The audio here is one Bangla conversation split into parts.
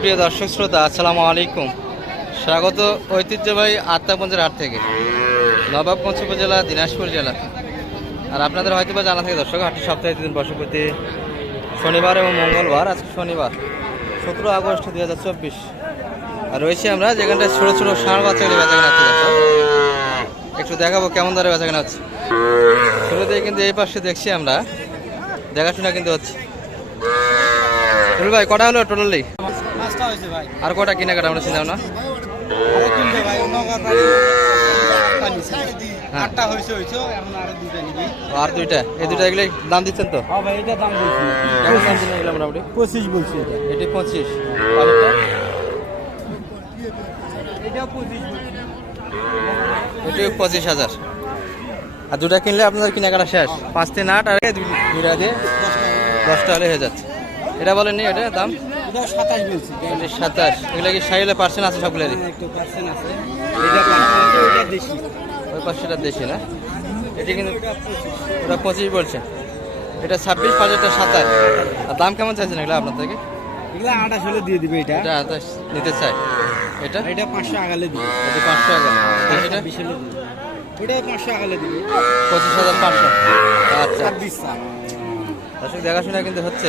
সুপ্রিয় দর্শক শ্রোতা, আসসালামু আলাইকুম। স্বাগত ঐতিহ্যবাহী আত্মাপঞ্জের হাট থেকে। নবাবগঞ্জ উপজেলা, দিনাজপুর জেলা। আর আপনাদের হয়তো বা জানা থাকে দর্শক, হাটটি সপ্তাহে দিন বসপতি শনিবার এবং মঙ্গলবার, আজকে শনিবার, সতেরো আগস্ট দু হাজার চব্বিশ। আর রয়েছি আমরা যেখানটায় ছোটো ছোটো ষাঁড় বাচ্চাগুলি বেচা কেনা হচ্ছে একটু দেখাবো কেমন দরে বেচা কেনা হচ্ছে। শুরুতেই কিন্তু এই পাশে দেখছি আমরা, দেখাশোনা কিন্তু হচ্ছে। ভাই, কটা হলো টোটালি? আর কটা কেনাকাটা আমরা চিন্তা আরও পানিছে। হ্যাঁ। আরও দুইটা এই এগুলো দাম দিচ্ছেন তো? হ্যাঁ কেমন দাম এগুলো মোটামুটি? পঁচিশ বলছি এটা। পঁচিশ। এটি পঁচিশ হাজার। আর দুটা কিনলে আপনাদের কেনাকাটা শেষ? পাঁচ তিন আট আর দুইটা দিয়ে দশটা। হলে হয়ে যাচ্ছে। এটা বলেননি এটা দাম? সাতাশ বলছি। সাতাশ। এগুলো কি সাইলে পার্সেন্ট আছে সবগুলোরই? একটু পার্সেন্ট আছে। এটা দেশি। ওই পাঁচশোটা দেশি না? এটি কিন্তু ওটা পঁচিশ বলছে। এটা ছাব্বিশ পাঁচটা সাতাশ। আর দাম কেমন চাইছেন এগুলো আপনার থেকে? এগুলা আঠাশ হলে দিয়ে দিবে এটা। এটা আঠাশ নিতে চাই এটা? এটা পাঁচশো আগালে দিবে। এটা পাঁচশো এটা? হলে দিবে। পাঁচশো আগালে দিবে। পঁচিশ হাজার পাঁচশো। আচ্ছা। ছাব্বিশ দেখাশোনা কিন্তু হচ্ছে।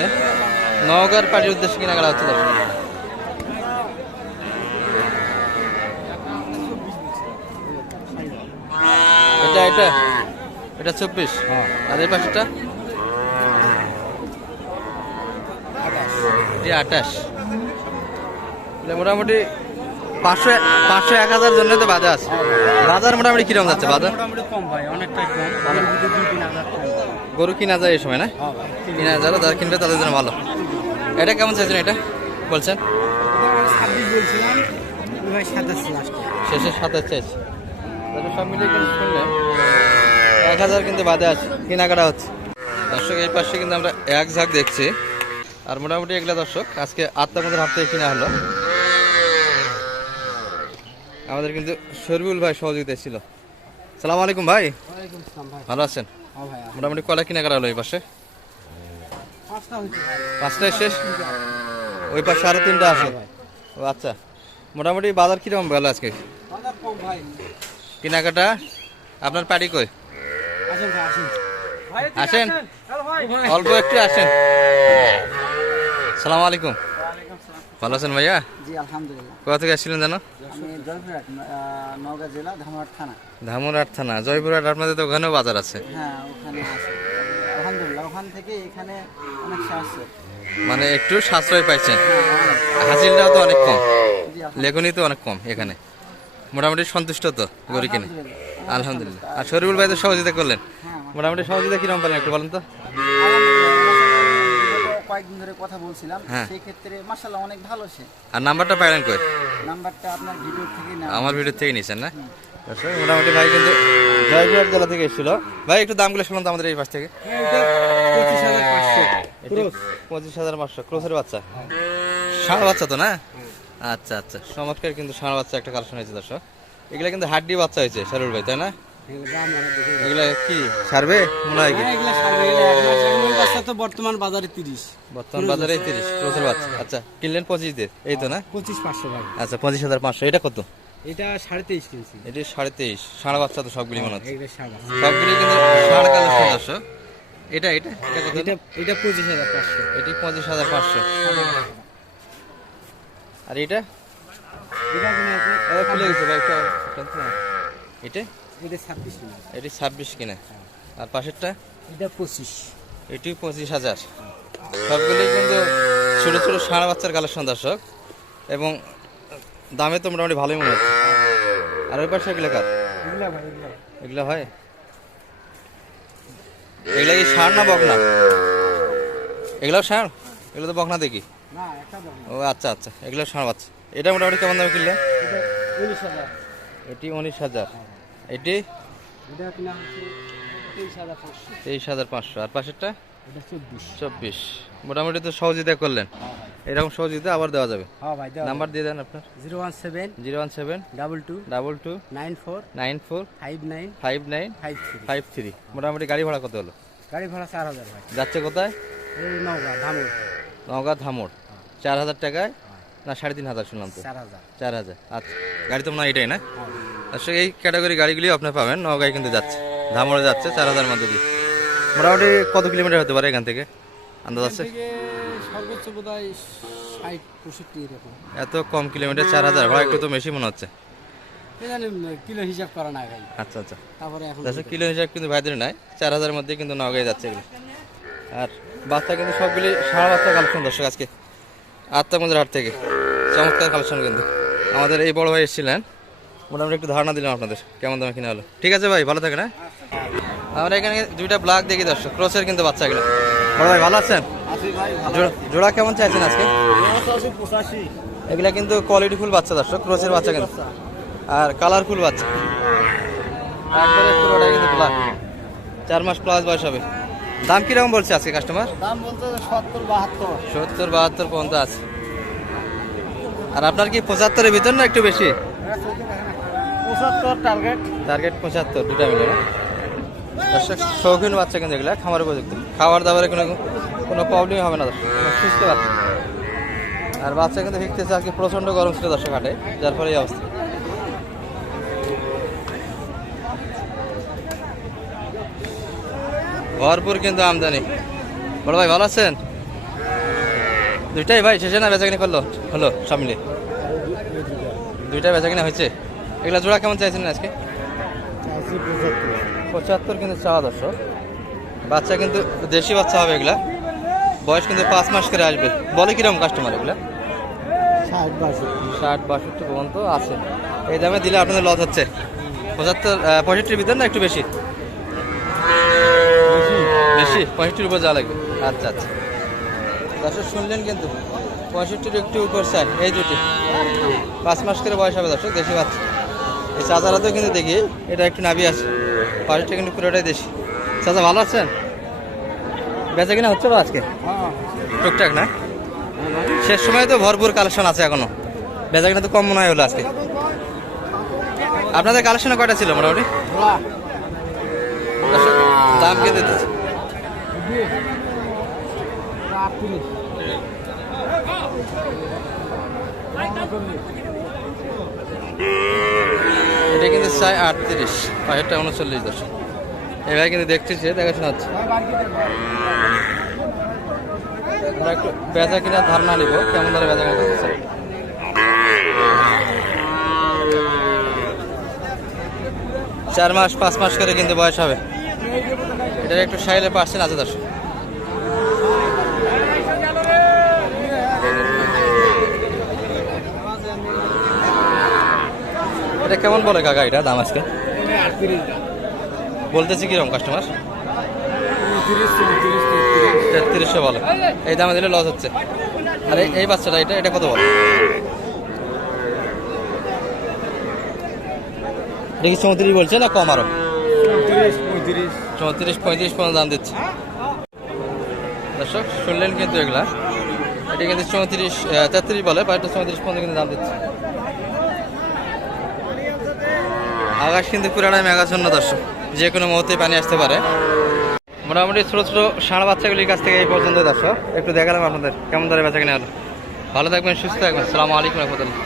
নওগাঁর পার্টির উদ্দেশ্যে কিনা কেনাকাটা হচ্ছে দর্শক? এটা এটা এটা চব্বিশ। হ্যাঁ। আর এই পাশেটা এটি আঠাশ। এটা মোটামুটি পাঁচশো পাঁচশো এক হাজার জন্য তো বাজার আছে। বাজার মোটামুটি কীরকম যাচ্ছে? বাজার কম ভাই অনেকটাই কম। গরু কিনা যায় এই সময় না? হ্যাঁ তিন হাজার যারা কিনবে তাদের জন্য ভালো। এটা কেমন চাইছেন এটা? বলছেন? শেষে সাতাশ চাইছে তাহলে সব মিলিয়ে কিন্তু এক হাজার কিন্তু বাদে আছে কেনাকাটা হচ্ছে। দর্শক এই পাশে কিন্তু আমরা এক ঝাঁক দেখছি। আর মোটামুটি এগুলা দর্শক আজকে আটটা মধ্যে হাত থেকে কিনা হলো। আমাদের কিন্তু শরীফুল ভাই সহযোগিতা ছিল। সালাম আলাইকুম ভাই। ভালো আছেন? হ্যাঁ মোটামুটি কলা কিনা কেনাকাটা হলো এই পাশে? পাঁচটায় শেষ? ওই পাশে আরও তিনটা আছে। ও আচ্ছা। মোটামুটি বাজার কীরকম গেল আজকে? কেনাকাটা? আপনার পার্টি কই? আসেন অল্প একটু আসেন। সালাম আলাইকুম। ভালো আছেন ভাইয়া? কোথা থেকে আসছিলেন জানো জয়পুরহাট নওগাঁ জেলা ধামহাট থানা। ধামুরহাট থানা জয়পুরহাট আপনাদের তো ওখানেও বাজার আছে। হ্যাঁ ওখানে আছে। ওখান থেকে এখানে অনেক সাহায্য মানে একটু সাশ্রয় পাইছেন। হাসিলটাও তো অনেক কম। লেখনি তো অনেক কম এখানে। মোটামুটি সন্তুষ্ট তো গড়ি কিনে আলহামদুলিল্লাহ। আর শরীফুল ভাই তো সহযোগিতা করলেন। হ্যাঁ। মোটামুটি সহযোগিতা কীরকম পেলেন একটু বলেন তো? কয়েকদিন ধরে কথা বলছিলাম। হ্যাঁ। সেই ক্ষেত্রে অনেক ভালো সে। আর নাম্বারটা পাইলেন কই? নাম্বারটা আপনার ভিডিও থেকে না আমার ভিডিও থেকে নিয়েছেন না? মোটামুটি ভাই কিন্তু জয়পুরহাট জেলা থেকে এসেছিল। ভাই একটু দামগুলো শুনলাম তো আমাদের এই পাশ থেকে। পঁচিশ হাজার পাঁচশো ক্রোসের বাচ্চা। ষাঁড় বাচ্চা তো না? আচ্ছা আচ্ছা চমৎকার কিন্তু ষাঁড় বাচ্চা একটা কালেকশন হয়েছে দর্শক। এগুলা কিন্তু হাড্ডি বাচ্চা হয়েছে শারুল ভাই তাই না? এগুলা কি সারবে মনে হয় কি? তো বর্তমান বাজারে তিরিশ বর্তমান বাজারে তিরিশ ক্রোসের বাচ্চা। আচ্ছা কিনলেন পঁচিশ দিয়ে এই তো না? পঁচিশ পাঁচশো ভাই। আচ্ছা পঁচিশ হাজার পাঁচশো এটা কত? এটা সাড়ে তেইশ কিনছি এটি সাড়ে তেইশ। ষাঁড় বাচ্চা তো সবগুলি মনে হচ্ছে। সাড়ে সবগুলি কিন্তু দর্শক এটা এটা? এটা কত? এটা এটা পঁচিশ হাজার পাঁচশো। এটি পঁচিশ হাজার পাঁচশো। আর এটা? এটা খুলে গেছে ভাই ছাব্বিশ কিনে এটি ছাব্বিশ কিনে আর পাশেরটা? এটা পঁচিশ। এটি পঁচিশ হাজার। সবগুলি কিন্তু ছোটো ছোটো বাচ্চার কালেকশন দর্শক। এবং দামে তো মোটামুটি ভালোই মনে হচ্ছে। আর ওই পাশে এগুলো কার? এগুলা হয়? এগুলো কি ষাঁড় না বকনা? এগুলো ষাঁড় এগুলো তো বকনা দেখি। ও আচ্ছা আচ্ছা। এগুলো ষাঁড় বাচ্চা। এটা মোটামুটি কেমন দামে কিনলে? এটা উনিশ হাজার। এটি তেইশ হাজার পাঁচশো। আর পাশেরটা? চব্বিশ। মোটামুটি তো সহযোগিতা করলেন। এরকম সহযোগিতা আবার দেওয়া যাবে। হ্যাঁ নাম্বার দিয়ে দেন আপনার। Zero one seven zero one seven double two double two nine four nine four five nine five nine five three. Five three. মোটামুটি গাড়ি ভাড়া কত হলো? গাড়ি ভাড়া চার হাজার যাচ্ছে কোথায়? নৌকা ধামুর। নওগাঁ ধামোড় চার হাজার টাকায়? না সাড়ে তিন হাজার শুনলাম তো। চার হাজার। চার হাজার। আচ্ছা গাড়ি তো মনে এটাই না? দর্শক এই ক্যাটাগরি গাড়িগুলি আপনি পাবেন নগাই কিন্তু যাচ্ছে। ধামড়ে যাচ্ছে চার হাজার মধ্যে দিয়ে। মোটামুটি কত কিলোমিটার হতে পারে এখান থেকে? আন্দাজ আছে? সর্বোচ্চ বোধ ষাট পঁয়ষট্টি এরকম। এত কম কিলোমিটার চার হাজার? ভাই একটু তো বেশি মনে হচ্ছে। কিলো হিসাব করা না ভাই। আচ্ছা আচ্ছা। তারপরে এখন কিলো হিসাব কিন্তু ভাইদের নাই। চার হাজারের মধ্যে কিন্তু নগাই যাচ্ছে এগুলো। আর বাচ্চা কিন্তু সবগুলি সারা বাচ্চা কালেকশন দর্শক আজকে। আত্মাগঞ্জের হাট থেকে। চমৎকার কালেকশন কিন্তু। আমাদের এই বড় ভাই এসেছিলেন। মোটামুটি একটু ধারণা দিলাম আপনাদের। কেমন দামে কিনে হলো। ঠিক আছে ভাই ভালো থাকেন হ্যাঁ? আমরা এখানে দুইটা ব্লাক দেখি দর্শক ক্রসের কিন্তু বাচ্চাগুলো বড় ভাই ভালো আছেন? জোড়া- জোড়া কেমন চাইছেন আজকে? এগুলা কিন্তু কোয়ালিটি ফুল বাচ্চা দর্শক ক্রসের বাচ্চা কিন্তু। আর কালারফুল বাচ্চা। একবারে পুরোটা কিন্তু ব্ল্যাক চার মাস প্লাস বয়স হবে। দাম কীরকম বলছে আজকে কাস্টমার দাম বলতে সত্তর বাহাত্তর। সত্তর বাহাত্তর পর্যন্ত আছে। আর আপনার কি পঁচাত্তরের ভিতর না একটু বেশি? পঁচাত্তর টার্গেট টার্গেট পঁচাত্তর দুটা মিলে না? শৌখিন বাচ্চা কিন্তু এগুলা, খামার উপযুক্ত। খাবার দাবারে কোনো কোনো প্রবলেম হবে না দর্শক সুস্থ বাচ্চা। আর বাচ্চা কিন্তু শিখতেছে আজকে প্রচণ্ড গরম ছিল দর্শক হাটে, যার ফলে এই অবস্থা। ভরপুর কিন্তু আমদানি। বড় ভাই, ভালো আছেন? দুইটাই ভাই, শেষে না বেচাকিনি করল? হলো, সব মিলে দুইটাই বেচাকিনা হয়েছে। এগুলা জোড়া কেমন চাইছেন আজকে? পঁচাত্তর কিন্তু চাওয়া দর্শক। বাচ্চা কিন্তু দেশি বাচ্চা হবে এগুলা। বয়স কিন্তু পাঁচ মাস করে আসবে। বলে কীরকম কাস্টমার এগুলা? ষাট বাষট্টি। ষাট বাষট্টি পর্যন্ত আছে। এই দামে দিলে আপনাদের লস হচ্ছে। পঁচাত্তর পঁয়ষট্টির ভিতর না একটু বেশি। বেশি? পঁয়ষট্টির উপর যা লাগবে। আচ্ছা আচ্ছা। দর্শক শুনলেন কিন্তু। পঁয়ষট্টির একটু উপর চাই। এই দুটি। পাঁচ মাস করে বয়স হবে দর্শক দেশি বাচ্চা। এই চাচারাতেও কিন্তু দেখি এটা একটু নাবি আছে। পাশেরটা কিন্তু পুরোটাই দেশি। চাচা, ভালো আছেন? বেচা কিনা হচ্ছে আজকে? টুকটাক না? শেষ সময় তো ভরপুর কালেকশন আছে এখনও। বেচা কিনা তো কম মনে হয় হলো আজকে। আপনাদের কালেকশনে কয়টা ছিল মোটামুটি? দাম কে এটা কিন্তু চাই আটত্রিশ পাশেরটা উনচল্লিশ দশ এভাবে কিন্তু দেখতেছি দেখাশোনা হচ্ছে। আমরা একটু বেচা কিনা ধারণা নিব, কেমন ধরে বেচা কিনা চার মাস, পাঁচ মাস করে কিন্তু বয়স হবে। এটার একটু সাইলে পার্সেন্ট আছে দর্শক। এটা কেমন বলে কাকা এটা দাম আজকে? বলতেছি কীরকম কাস্টমার তেত্রিশশো বলে। এই দামে দিলে লস হচ্ছে। আর এই- বাচ্চাটা, এটা এটা কত বলে? দেখি চৌত্রিশ বলছে না কম আরও? চৌত্রিশ, পঁয়ত্রিশ পর্যন্ত দাম দিচ্ছে। দর্শক, শুনলেন কিন্তু এগুলা। এটা কিন্তু চৌত্রিশ তেত্রিশ বলে বা এটা চৌত্রিশ পর্যন্ত কিন্তু দাম দিচ্ছে। আকাশ কিন্তু পুরাটাই মেঘাচ্ছন্ন, দর্শক। যে কোনো মুহূর্তে পানি আসতে পারে। মোটামুটি ছোটো ছোটো ষাঁড় বাচ্চাগুলির কাছ থেকে এই পর্যন্ত দর্শক। একটু দেখালাম আপনাদের কেমন ধরে বেচা কিনে ভালো থাকবেন, সুস্থ থাকবেন। সালামু আলাইকুম রহমতুল্লাহ।